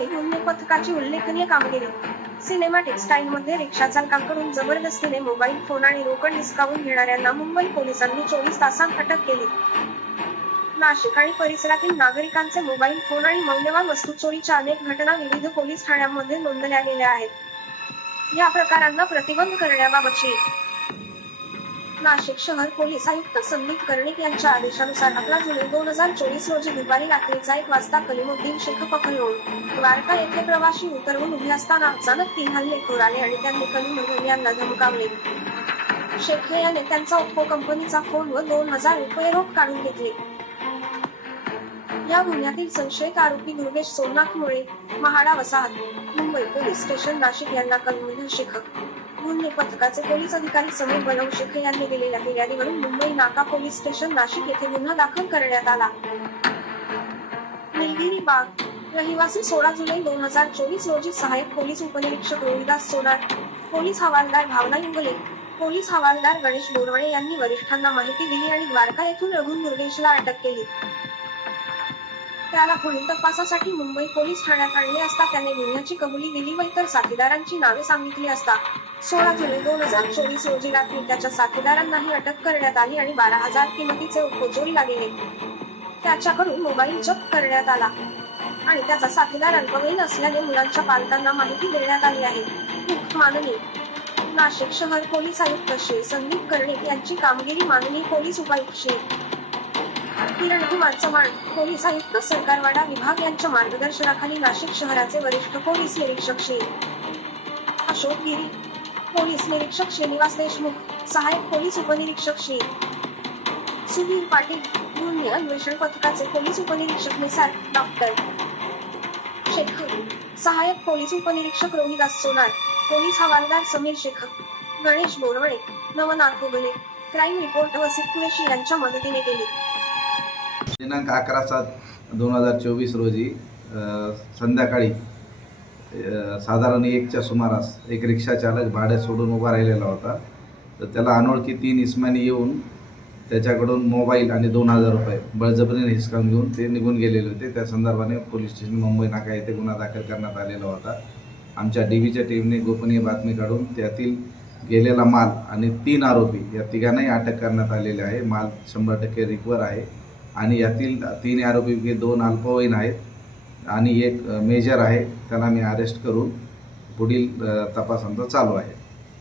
मुंबई गुन्हे पथकाची उल्लेखनीय कामगिरी. सिनेमा टेक्सटाईल रिक्षा रिक्षाचालकांकडून जबरदस्तीने मोबाईल फोन आणि रोकड हिसकावून घेणाऱ्यांना मुंबई पोलिसांनी चोवीस तासांत अटक केली. नाशिक आणि परिसरातील नागरिकांचे मोबाईल फोन आणि मौल्यवान वस्तू चोरीच्या अनेक घटना विविध पोलीस ठाण्यांमध्ये नोंदल्या गेल्या आहेत. या प्रकारांना प्रतिबंध करण्याबाबतची नाशिक शहर पोलीस आयुक्त संदीप कर्णिक यांच्या आदेशानुसार अकरा जुलै दोन हजार चोवीस रोजी दुपारी रात्रीचा एक वाजता कलिमुद्दीन शेख पकडून द्वारका येथे प्रवाशी उतरवून उभे असताना अचानक तीन हल्लेखोर आले आणि त्यांनी कलिमुद्दीन यांना धमकावले. शेख याने त्यांचा ओप्पो कंपनीचा फोन व दोन हजार रुपये रोख काढून घेतले. या गुन्ह्यातील संशयित आरोपी दुर्गेश सोमनाथ मुळे महाडा वसाहत मुंबई पोलीस स्टेशन नाशिक यांना कलमुद्दीन शेख गुन्हे पथकाचे पोलीस अधिकारी समीर बनवशेख यांनी दिलेल्या फिर्यादीवरून मुंबई नाका पोलीस स्टेशन नाशिक येथे गुन्हा दाखल करण्यात आला. निलगिरी बाग रहिवासी सोळा जुलै दोन हजार चोवीस रोजी सहाय्यक पोलीस उपनिरीक्षक रोहिदास सोनार पोलीस हवालदार भावना इंगले पोलीस हवालदार गणेश बोरवळे यांनी वरिष्ठांना माहिती दिली आणि द्वारका येथून रघु मुर्गेशला अटक केली. त्याला पुढील तपासासाठी मुंबई पोलीस ठाण्यात आणले असता त्याने गुन्ह्याची कबुली दिली व इतर साथीदारांची नावे सांगितली असता. सोळा जुलै दोन हजार चोवीस रोजी रात्री त्याच्या साथीदारांनाही अटक करण्यात आली आणि बारा हजार किमतीचे उपजोरी लागले. त्याच्याकडून मोबाईल जप्त करण्यात आला. आणि त्याचा साथीदार अल्पवयीन असल्याने मुलांच्या पालकांना माहिती देण्यात आली आहे. मुख्य माननी नाशिक शहर पोलीस आयुक्त श्री संदीप कर्णिक यांची कामगिरी माननीय पोलीस उपायुक्त श्री किरण कुमार चव्हाण पोलीस आयुक्त सरकारवाडा विभाग यांच्या मार्गदर्शनाखाली नाशिक शहराचे वरिष्ठ पोलीस निरीक्षक श्री अशोक गिरी पोलीस निरीक्षक श्रीनिवास देशमुख सहाय्यक पोलीस उपनिरीक्षक श्री सुधीर पाटील गुन्हे अन्वेषण पथकाचे पोलीस उपनिरीक्षक निसार डॉक्टर शेखर सहाय्यक पोलीस उपनिरीक्षक रोहिदास सोनार पोलीस हवालदार समीर शेखर गणेश बोरवणे नवनाथ उगले क्राईम रिपोर्ट वसित कुरेशी यांच्या मदतीने केली. दिनांक अकरा सात दोन हजार चोवीस रोजी संध्याकाळी साधारण एकच्या सुमारास एक रिक्षा चालक भाडे सोडून उभा राहिलेला होता. तर त्याला अनोळखी तीन इस्मानी येऊन त्याच्याकडून मोबाईल आणि दोन हजार रुपये बळजबरीने हिसकावून घेऊन ते निघून गेलेले होते. त्या संदर्भाने पोलीस स्टेशन मुंबई नाका येथे गुन्हा दाखल करण्यात आलेला होता. आमच्या डी व्हीच्या टीमने गोपनीय बातमी काढून त्यातील गेलेला माल आणि तीन आरोपी या तिघांनाही अटक करण्यात आलेले आहे. माल शंभर टक्के रिकवर आहे. आणि यातील तीन आरोपीपैकी दोन अल्पवयीन आहेत आणि एक मेजर आहे. त्याला मी अरेस्ट करून पुढील अ, तपास आमचा चालू आहे.